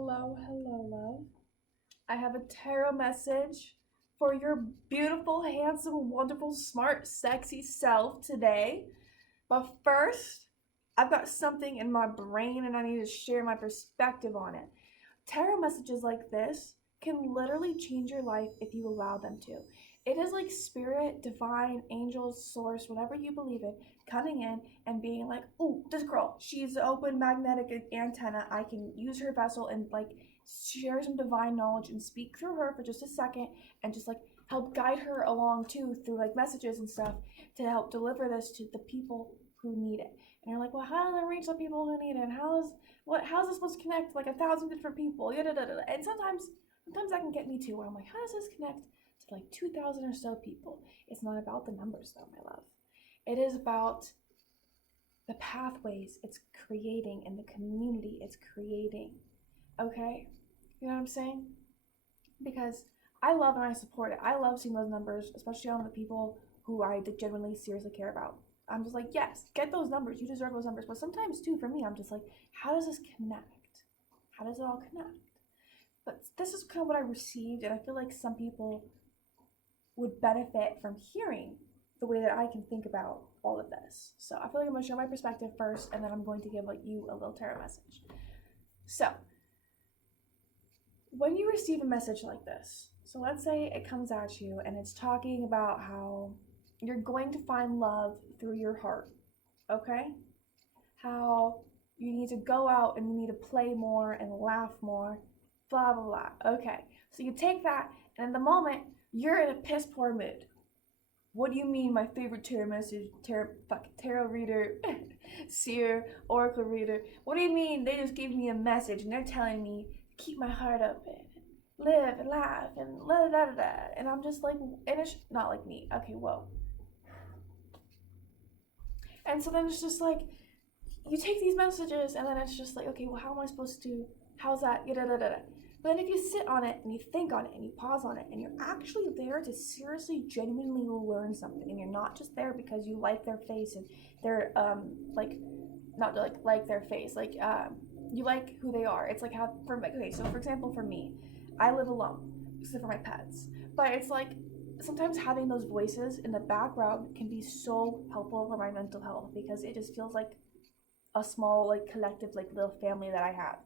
Hello, love. I have a tarot message for your beautiful, handsome, wonderful, smart, sexy self today. But first, I've got something in my brain and I need to share my perspective on it. Tarot messages like this can literally change your life if you allow them to. It is like spirit, divine, angels, source, whatever you believe in, coming in and being like, "Ooh, this girl, she's an open magnetic antenna. I can use her vessel and like share some divine knowledge and speak through her for just a second and just like help guide her along too through like messages and stuff to help deliver this to the people who need it." And you're like, "Well, how does it reach the people who need it? And how's this supposed to connect like 1,000 different people?" And sometimes that can get me too, where I'm like, how does this connect to like 2,000 or so people? It's not about the numbers though, my love. It is about the pathways it's creating and the community it's creating. Okay? You know what I'm saying? Because I love and I support it. I love seeing those numbers, especially on the people who I genuinely seriously care about. I'm just like, yes, get those numbers. You deserve those numbers. But sometimes too, for me, I'm just like, how does this connect? How does it all connect? But this is kind of what I received, and I feel like some people would benefit from hearing the way that I can think about all of this. So I feel like I'm going to share my perspective first, and then I'm going to give like you a little tarot message. So when you receive a message like this, so let's say it comes at you and it's talking about how you're going to find love through your heart, okay? How you need to go out and you need to play more and laugh more, blah, blah, blah. Okay, so you take that, and in the moment, you're in a piss poor mood. What do you mean my favorite tarot reader, seer, oracle reader? What do you mean they just gave me a message and they're telling me keep my heart open, live and laugh and la da da da? And I'm just like, and it's not like me. Okay, whoa. And so then it's just like, you take these messages and then it's just like, okay, well, how am I supposed to, how's that, da da da da. But then if you sit on it and you think on it and you pause on it and you're actually there to seriously, genuinely learn something, and you're not just there because you like their face and they're like not like their face, like you like who they are. It's like how okay, so for example, for me, I live alone except for my pets, but it's like sometimes having those voices in the background can be so helpful for my mental health because it just feels like a small like collective like little family that I have.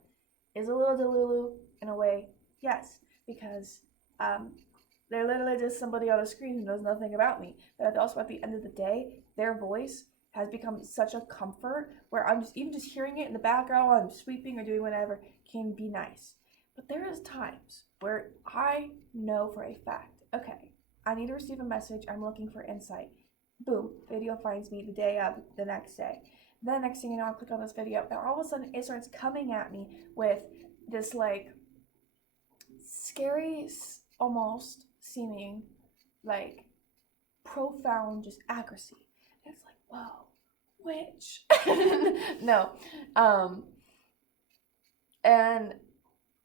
Is a little delulu in a way, yes, because they're literally just somebody on a screen who knows nothing about me. But also at the end of the day, their voice has become such a comfort where I'm just even just hearing it in the background while I'm sweeping or doing whatever can be nice. But there is times where I know for a fact, okay, I need to receive a message, I'm looking for insight. Boom, video finds me the day of the next day. Then next thing you know, I click on this video, and all of a sudden it starts coming at me with this like scary, almost seeming like profound just accuracy. And it's like, whoa, witch. No, and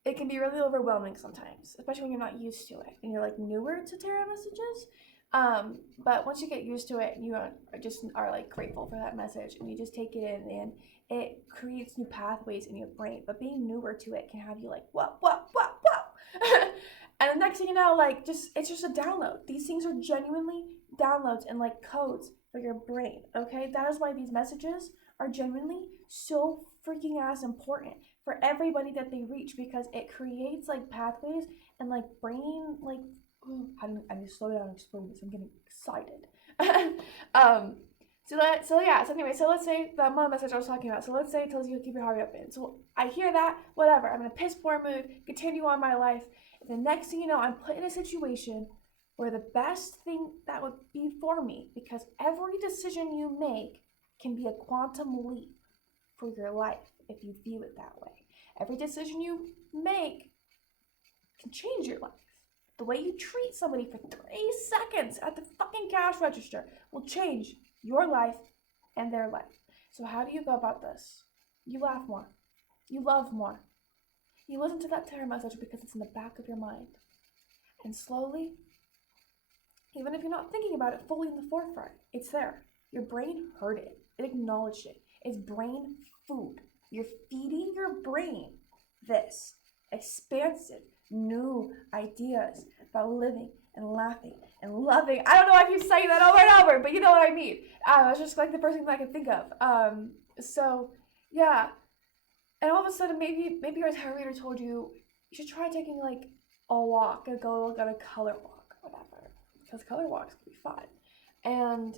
it can be really overwhelming sometimes, especially when you're not used to it and you're like newer to tarot messages. But once you get used to it, you are like grateful for that message and you just take it in and it creates new pathways in your brain. But being newer to it can have you like, whoa. And the next thing you know, like it's just a download. These things are genuinely downloads and like codes for your brain. Okay, that is why these messages are genuinely so freaking ass important for everybody that they reach, because it creates like pathways and like brain like I need to slow down and explain this. I'm getting excited. So anyway, so let's say the message I was talking about. So let's say it tells you to keep your heart open. So I hear that, whatever. I'm in a piss poor mood, continue on my life. And the next thing you know, I'm put in a situation where the best thing that would be for me, because every decision you make can be a quantum leap for your life if you view it that way. Every decision you make can change your life. The way you treat somebody for 3 seconds at the fucking cash register will change your life and their life. So how do you go about this? You laugh more. You love more. You listen to that tarot message because it's in the back of your mind. And slowly, even if you're not thinking about it fully in the forefront, it's there. Your brain heard it. It acknowledged it. It's brain food. You're feeding your brain this. expansive, new ideas about living and laughing and loving. I don't know why I keep saying that over and over, but you know what I mean. It's just like the first thing that I can think of. So yeah, and all of a sudden, maybe your tarot reader told you should try taking like a walk, go on a color walk, whatever, because color walks can be fun. And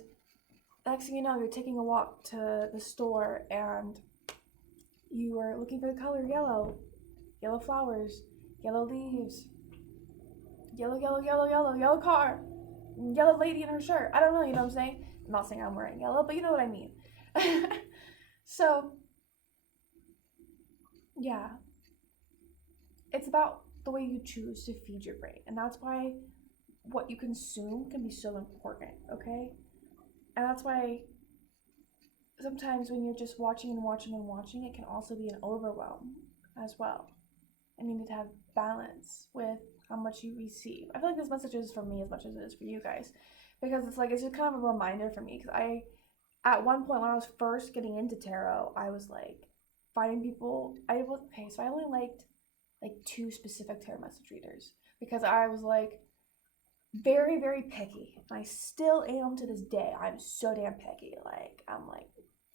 next thing you know, you're taking a walk to the store and you are looking for the color yellow flowers, yellow leaves, yellow car, yellow lady in her shirt. I don't know, you know what I'm saying? I'm not saying I'm wearing yellow, but you know what I mean. So, yeah, it's about the way you choose to feed your brain, and that's why what you consume can be so important, okay? And that's why sometimes when you're just watching, it can also be an overwhelm as well. And you need to have balance with how much you receive. I feel like this message is for me as much as it is for you guys, because it's just kind of a reminder for me. Because at one point when I was first getting into tarot, I was like finding people. So I only liked like 2 specific tarot message readers because I was like very, very picky. And I still am to this day. I'm so damn picky. Like, I'm like,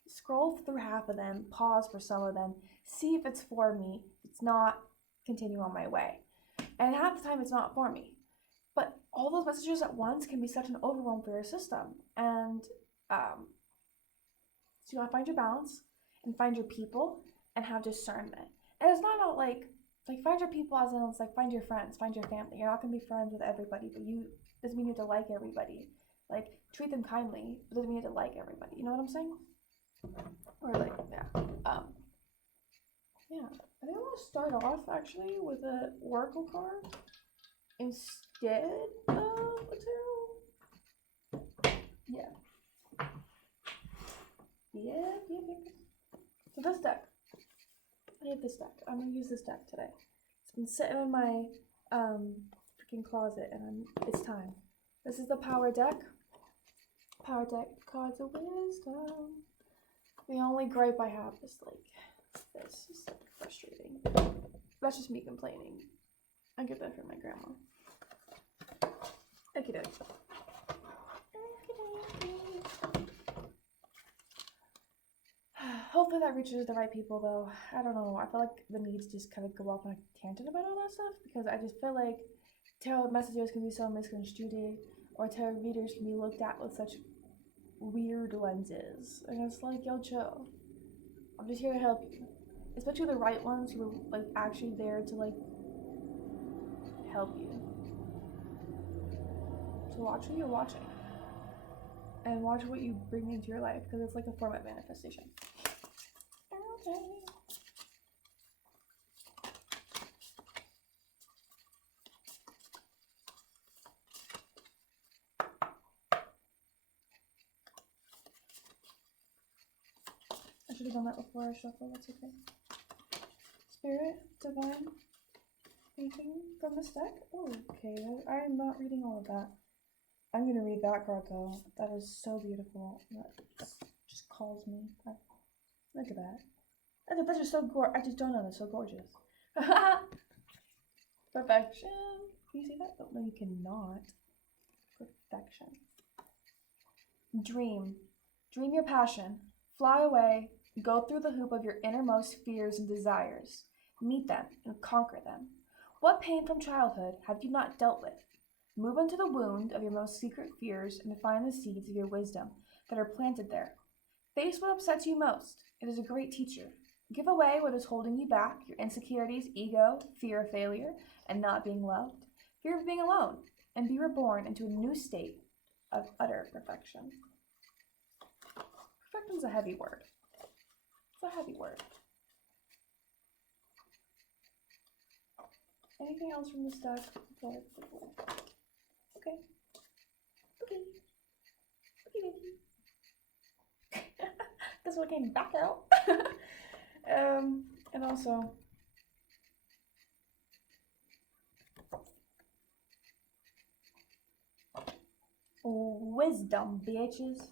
scroll through half of them, pause for some of them, see if it's for me. If it's not, continue on my way. And half the time it's not for me. But all those messages at once can be such an overwhelm for your system. And so you want to find your balance and find your people and have discernment. And it's not about like find your people as in it's like find your friends, find your family. You're not gonna be friends with everybody, but you doesn't mean you have to like everybody. Like treat them kindly, but doesn't mean you have to like everybody. You know what I'm saying? Or like yeah. Yeah. I think I want to start off actually with a oracle card instead of a tarot. Yeah. So this deck. I have this deck. I'm gonna use this deck today. It's been sitting in my freaking closet, and it's time. This is the power deck. Power deck cards of wisdom. The only gripe I have is like this is like frustrating. That's just me complaining. I get that from my grandma. Okay. Hopefully that reaches the right people though. I don't know. I feel like the need to just kind of go off on a tangent about all that stuff because I just feel like tarot messages can be so misconstrued or tarot readers can be looked at with such weird lenses. And it's like, yo, chill. I'm just here to help you. Especially the right ones who are like actually there to like help you. So watch who you're watching. And watch what you bring into your life because it's like a form of manifestation. Okay. I should have done that before I shuffle, that's okay. Spirit, divine, anything from this deck? Oh, okay, I am not reading all of that. I'm going to read that card though. That is so beautiful. That just calls me. Look at that. That's just so gorgeous. I just don't know. That's so gorgeous. Perfection. Can you see that? Oh, no, you cannot. Perfection. Dream. Dream your passion. Fly away. Go through the hoop of your innermost fears and desires. Meet them and conquer them. What pain from childhood have you not dealt with? Move into the wound of your most secret fears and find the seeds of your wisdom that are planted there. Face what upsets you most. It is a great teacher. Give away what is holding you back, your insecurities, ego, fear of failure, and not being loved, fear of being alone, and be reborn into a new state of utter perfection. Perfection's a heavy word. It's a heavy word. Anything else from this deck? Okay. This one came back out. And also wisdom, bitches.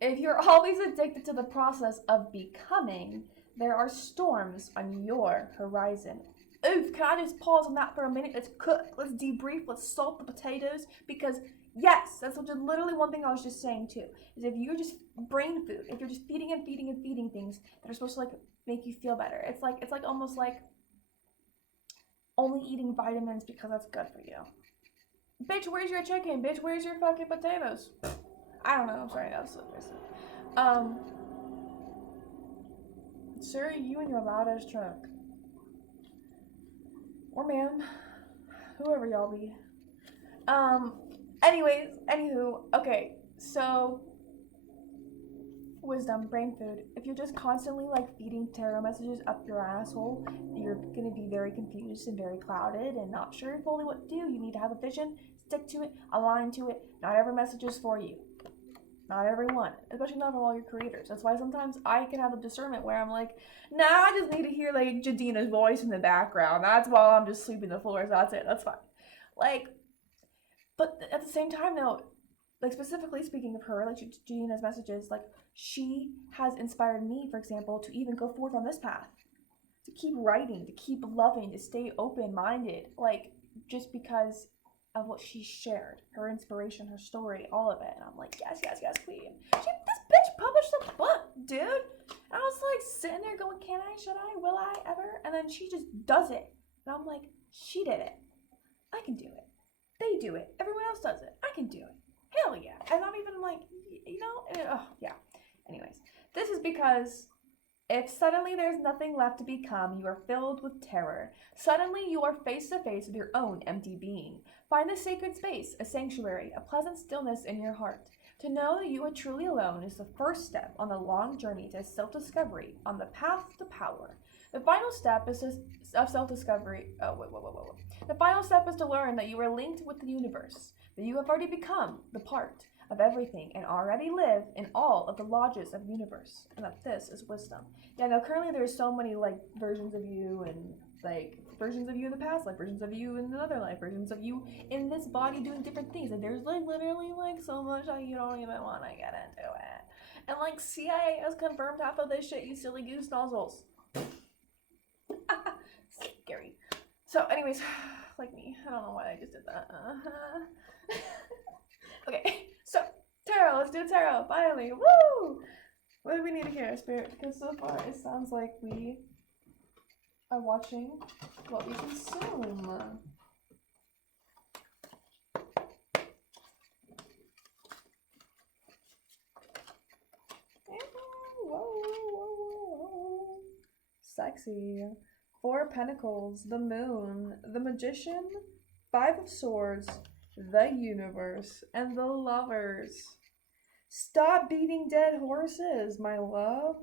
If you're always addicted to the process of becoming, there are storms on your horizon. Oof, can I just pause on that for a minute? Let's cook, let's debrief, let's salt the potatoes, because yes, that's literally one thing I was just saying too, is if you're just brain food, if you're just feeding and feeding and feeding things that are supposed to like make you feel better, it's like almost like only eating vitamins because that's good for you. Bitch, where's your chicken? Bitch, where's your fucking potatoes? I don't know, I'm sorry, that was so aggressive. Sir, you and your loud ass truck. Or ma'am, whoever y'all be. Anyways, anywho, okay, so wisdom, brain food. If you're just constantly like feeding tarot messages up your asshole, you're gonna be very confused and very clouded and not sure fully what to do. You need to have a vision, stick to it, align to it. Not every message is for you. Not everyone, especially not all your creators. That's why sometimes I can have a discernment where I'm like, nah, I just need to hear like Jadina's voice in the background. That's while I'm just sweeping the floors. That's it. That's fine. Like, but at the same time, though, like specifically speaking of her, like Jadina's messages, like she has inspired me, for example, to even go forth on this path, to keep writing, to keep loving, to stay open-minded, like just because of what she shared, her inspiration, her story, all of it. And I'm like, yes, yes, yes, queen. This bitch published a book, dude. And I was like sitting there going, can I, should I, will I ever? And then she just does it. And I'm like, she did it. I can do it. They do it. Everyone else does it. I can do it. Hell yeah. And I'm even like, you know, oh, yeah. Anyways, this is because if suddenly there's nothing left to become, you are filled with terror. Suddenly you are face to face with your own empty being. Find a sacred space, a sanctuary, a pleasant stillness in your heart. To know that you are truly alone is the first step on the long journey to self-discovery on the path to power. The final step is of self-discovery. The final step is to learn that you are linked with the universe, that you have already become the part of everything and already live in all of the lodges of the universe, and that this is wisdom. Yeah, now currently there's so many like versions of you, and like versions of you in the past life, versions of you in another life, versions of you in this body doing different things. Like there's like literally like so much that you don't even want to get into it. And like CIA has confirmed half of this shit, you silly goose nozzles. Scary. So anyways, like me, I don't know why I just did that. Okay, so tarot, let's do tarot, finally, woo! What do we need to hear, Spirit? Because so far it sounds like we are watching what we consume. Whoa. Sexy. 4 Pentacles, the Moon, the Magician, 5 of Swords, the Universe, and the Lovers. Stop beating dead horses, my love.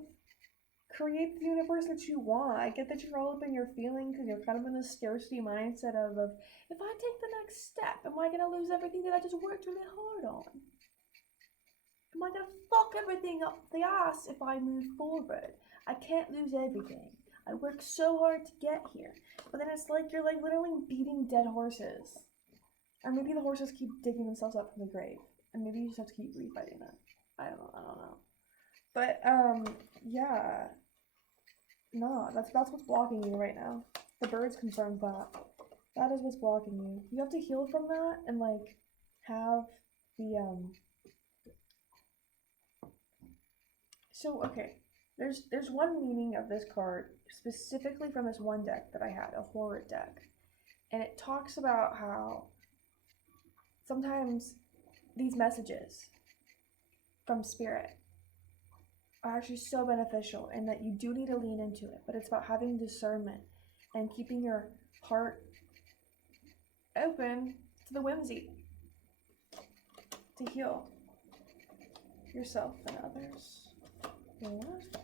Create the universe that you want. I get that you're all up in your feelings and you're kind of in the scarcity mindset of if I take the next step, am I going to lose everything that I just worked really hard on? Am I going to fuck everything up the ass if I move forward? I can't lose everything. I worked so hard to get here. But then it's like you're like literally beating dead horses. Or maybe the horses keep digging themselves up from the grave. And maybe you just have to keep refighting them. I don't know. But, yeah. No, that's what's blocking you right now. The birds confirmed that. That is what's blocking you. You have to heal from that and, like, have the, So, okay. There's one meaning of this card, specifically from this one deck that I had, a horror deck. And it talks about how sometimes these messages from spirit are actually so beneficial and that you do need to lean into it, but it's about having discernment and keeping your heart open to the whimsy to heal yourself and others. What?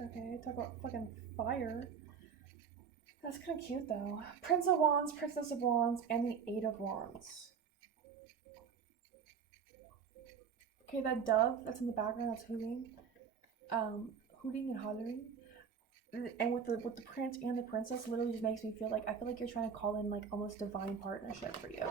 Okay, talk about fucking fire. That's kind of cute though. Prince of Wands, Princess of Wands, and the Eight of Wands. Okay, that dove that's in the background that's hooting and hollering. And with the prince and the princess literally just makes me feel like, I feel like you're trying to call in like almost divine partnership for you.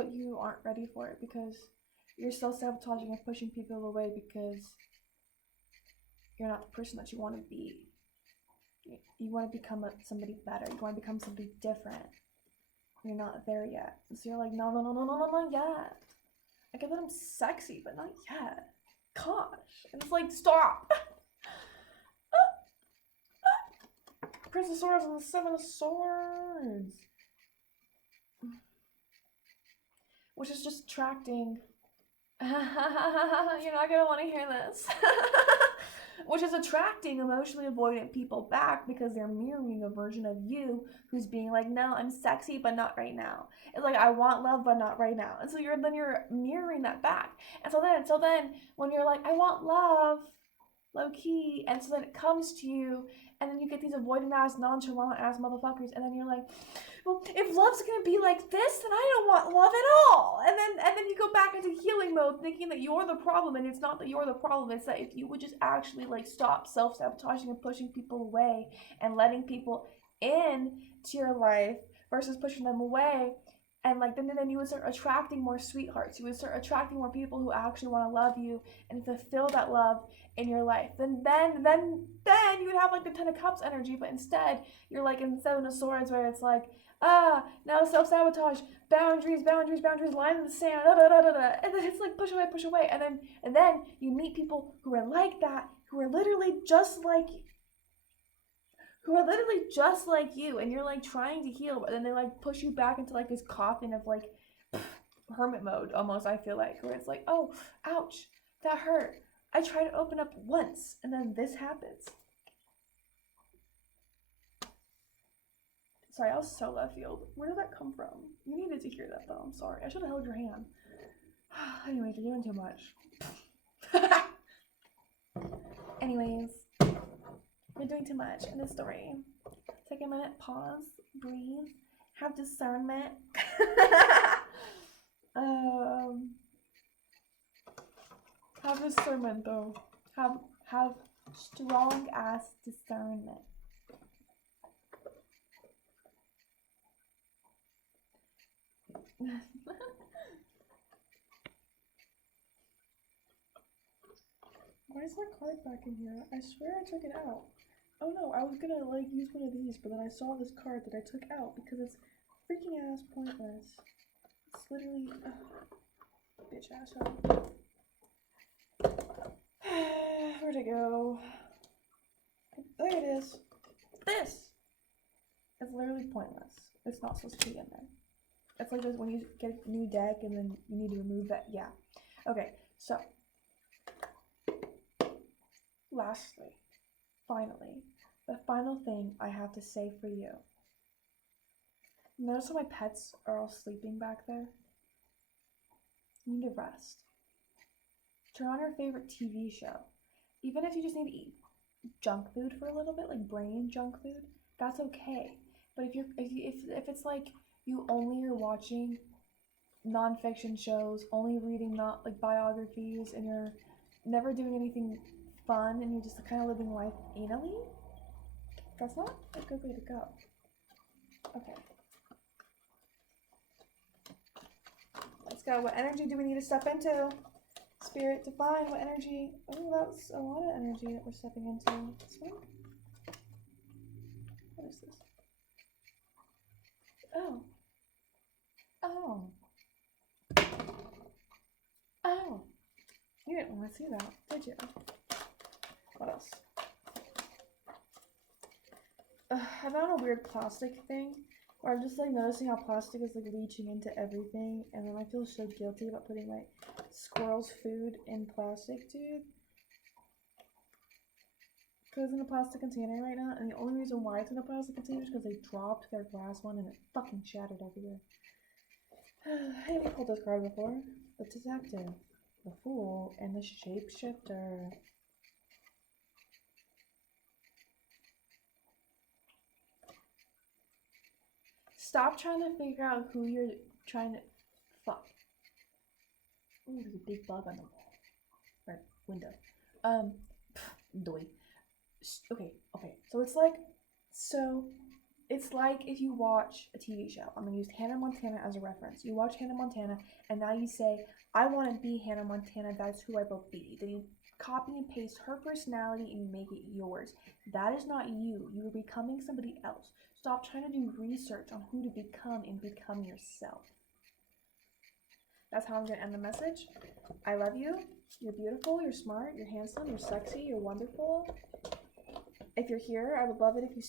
but you aren't ready for it because you're still sabotaging and pushing people away because you're not the person that you want to be. You want to become somebody better. You want to become somebody different. You're not there yet. So you're like, no, not yet. I get that I'm sexy, but not yet. Gosh. And it's like, stop. Prince of Swords and the Seven of Swords. Which is just attracting. You're not gonna want to hear this. Which is attracting emotionally avoidant people back because they're mirroring a version of you who's being like, no, I'm sexy, but not right now. It's like, I want love, but not right now. And so you're mirroring that back. And so then when you're like, I want love, low key, and so then it comes to you, and then you get these avoidant ass, nonchalant ass motherfuckers, and then you're like, well, if love's gonna be like this, then I don't want love at all. And then you go back into healing mode, thinking that you're the problem, and it's not that you're the problem. It's that if you would just actually like stop self-sabotaging and pushing people away and letting people in to your life versus pushing them away, and like then you would start attracting more sweethearts. You would start attracting more people who actually want to love you and fulfill that love in your life. Then you would have like the Ten of Cups energy, but instead you're like in Seven of Swords where it's like, now self-sabotage, boundaries, line in the sand, and then it's like push away, and then you meet people who are like that, who are literally just like you, and you're like trying to heal, but then they like push you back into like this coffin of like hermit mode almost, I feel like, where it's like, oh, ouch, that hurt. I try to open up once, and then this happens. Sorry, I was so left field. Where did that come from? You needed to hear that, though. I'm sorry. I should have held your hand. Anyways, you're doing too much. Anyways, you're doing too much in the story. Take a minute, pause, breathe, have discernment. Have discernment, though. Have strong ass discernment. Why is my card back in here? I swear I took it out. Oh no, I was gonna like use one of these, but then I saw this card that I took out because it's freaking ass pointless. It's literally bitch asshole. Where'd it go? There it is. This! It's literally pointless. It's not supposed to be in there. It's like when you get a new deck and then you need to remove that. Yeah. Okay, so. Lastly, finally, the final thing I have to say for you. Notice how my pets are all sleeping back there? You need to rest. Turn on your favorite TV show. Even if you just need to eat junk food for a little bit, like brain junk food, that's okay. But if it's like you only are watching nonfiction shows, only reading not like biographies, and you're never doing anything fun, and you're just kind of living life anally, that's not a good way to go. Okay. Let's go. What energy do we need to step into? Spirit, divine, what energy? Oh, that's a lot of energy that we're stepping into. This one? What is this? Oh. Oh. Oh. You didn't want to see that, did you? What else? I found a weird plastic thing where I'm just like noticing how plastic is like leaching into everything, and then I feel so guilty about putting my squirrel's food in plastic, dude. Because it's in a plastic container right now, and the only reason why it's in a plastic container is because they dropped their glass one and it fucking shattered everywhere. I haven't pulled this card before. The Detective, the Fool, and the Shapeshifter. Stop trying to figure out who you're trying to fuck. Ooh, there's a big bug on the wall. Or window. Doy. Okay. So it's like, so It's like if you watch a TV show. I'm going to use Hannah Montana as a reference. You watch Hannah Montana, and now you say, I want to be Hannah Montana. That's who I will be. Then you copy and paste her personality and you make it yours. That is not you. You are becoming somebody else. Stop trying to do research on who to become and become yourself. That's how I'm going to end the message. I love you. You're beautiful. You're smart. You're handsome. You're sexy. You're wonderful. If you're here, I would love it if you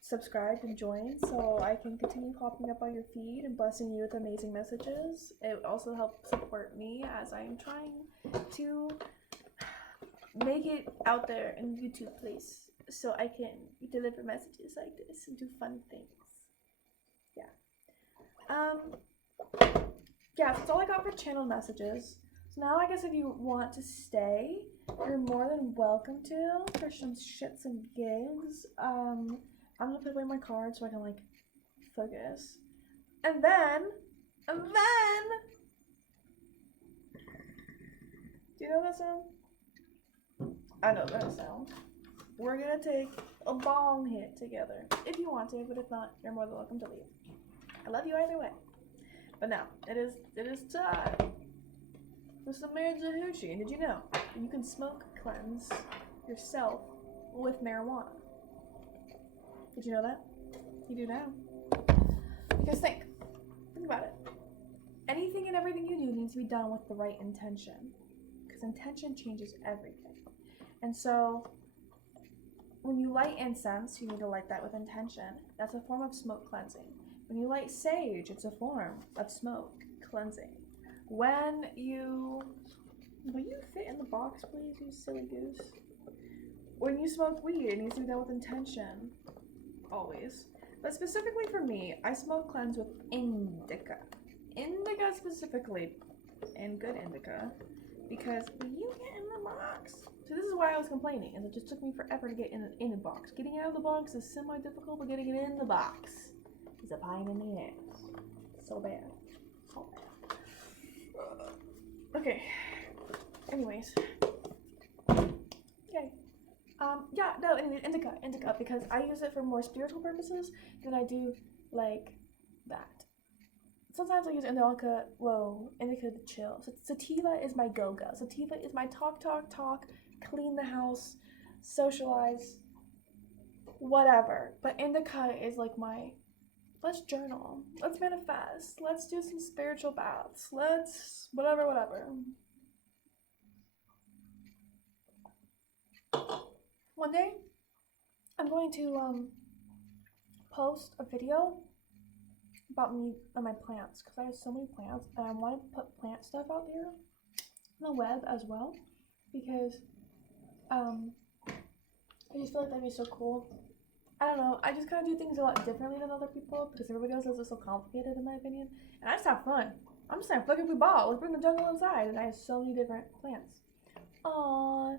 subscribed and joined so I can continue popping up on your feed and blessing you with amazing messages. It would also help support me as I am trying to make it out there in YouTube place so I can deliver messages like this and do fun things. Yeah, that's all I got for channel messages. So now I guess if you want to stay, you're more than welcome to for some shits and gigs. I'm gonna put away my card so I can focus. And then do you know that sound? I know that sound. We're gonna take a bong hit together. If you want to, but if not, you're more than welcome to leave. I love you either way. But now, it is time for some xoxo. And did you know you can smoke cleanse yourself with marijuana? Did you know that? You do now. Because think about it. Anything and everything you do needs to be done with the right intention. Because intention changes everything. And so, when you light incense, you need to light that with intention. That's a form of smoke cleansing. When you light sage, it's a form of smoke cleansing. When you... Will you fit in the box, please, you silly goose? When you smoke weed, it needs to be done with intention. Always. But specifically for me, I smoke cleanse with indica. Indica specifically. And good indica. Because when you get in the box... So this is why I was complaining, and it just took me forever to get in the box. Getting out of the box is semi-difficult, but getting it in the box is a pain in the ass. So bad. So bad. Okay. Anyways. Yay. Yeah, no, indica, because I use it for more spiritual purposes than I do, that. Sometimes I use indica to chill. So sativa is my go-go. Sativa is my talk, clean the house, socialize, whatever. But indica is my, let's journal, let's manifest, let's do some spiritual baths, let's whatever. One day, I'm going to post a video about me and my plants, because I have so many plants, and I want to put plant stuff out there on the web as well, because I just feel like that'd be so cool. I don't know, I just kind of do things a lot differently than other people, because everybody else does it so complicated in my opinion, and I just have fun. I'm just saying, fuck if we ball, let's bring the jungle inside, and I have so many different plants. Aww,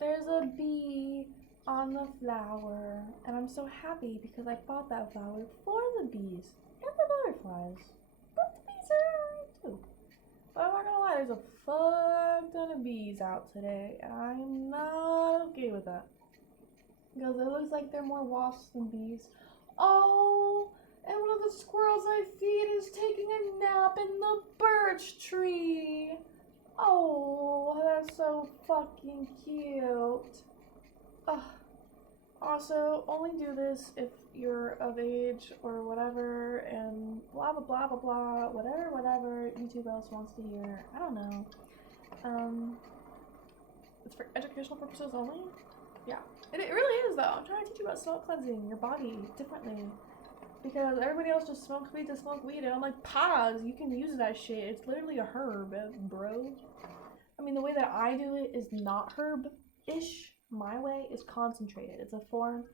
there's a bee on the flower, and I'm so happy because I bought that flower for the bees and the butterflies, but the bees are too. But I'm not gonna lie, there's a fuck ton of bees out today, and I'm not okay with that. Because it looks like they're more wasps than bees. Oh, and one of the squirrels I feed is taking a nap in the birch tree. Oh, that's so fucking cute. Ugh. Also, only do this if you're of age or whatever, and blah blah blah blah blah, whatever YouTube else wants to hear. I don't know. It's for educational purposes only? Yeah. It really is though. I'm trying to teach you about smoke cleansing your body differently. Because everybody else just smokes weed to smoke weed, and I'm like, pause, you can use that shit. It's literally a herb, bro. I mean, the way that I do it is not herb-ish. My way is concentrated. It's a form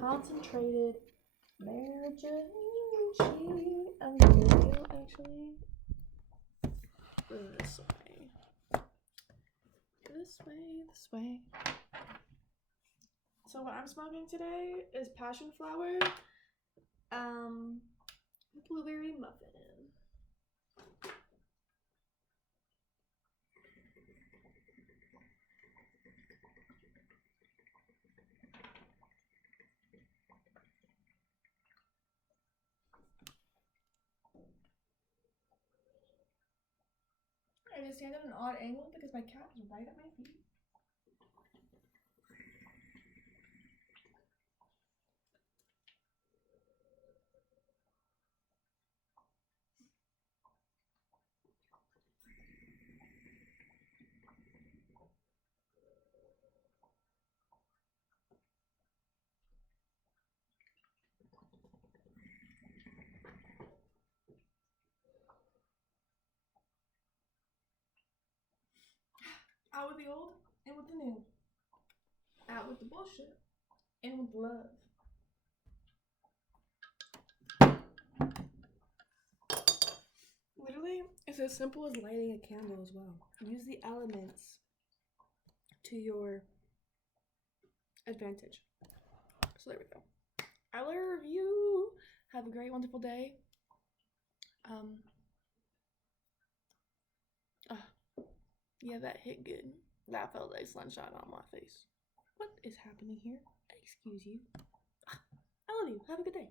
concentrated marijuana. I'm gonna do you actually this way. This way. So what I'm smoking today is passion flower, blueberry muffin. to stand at an odd angle because my cat is right at my feet. Out with the old, in with the new. Out with the bullshit, in with the love. Literally, it's as simple as lighting a candle as well. Use the elements to your advantage. So there we go. I love you. Have a great, wonderful day. Yeah, that hit good. That felt like sunshine on my face. What is happening here? Excuse you. I love you. Have a good day.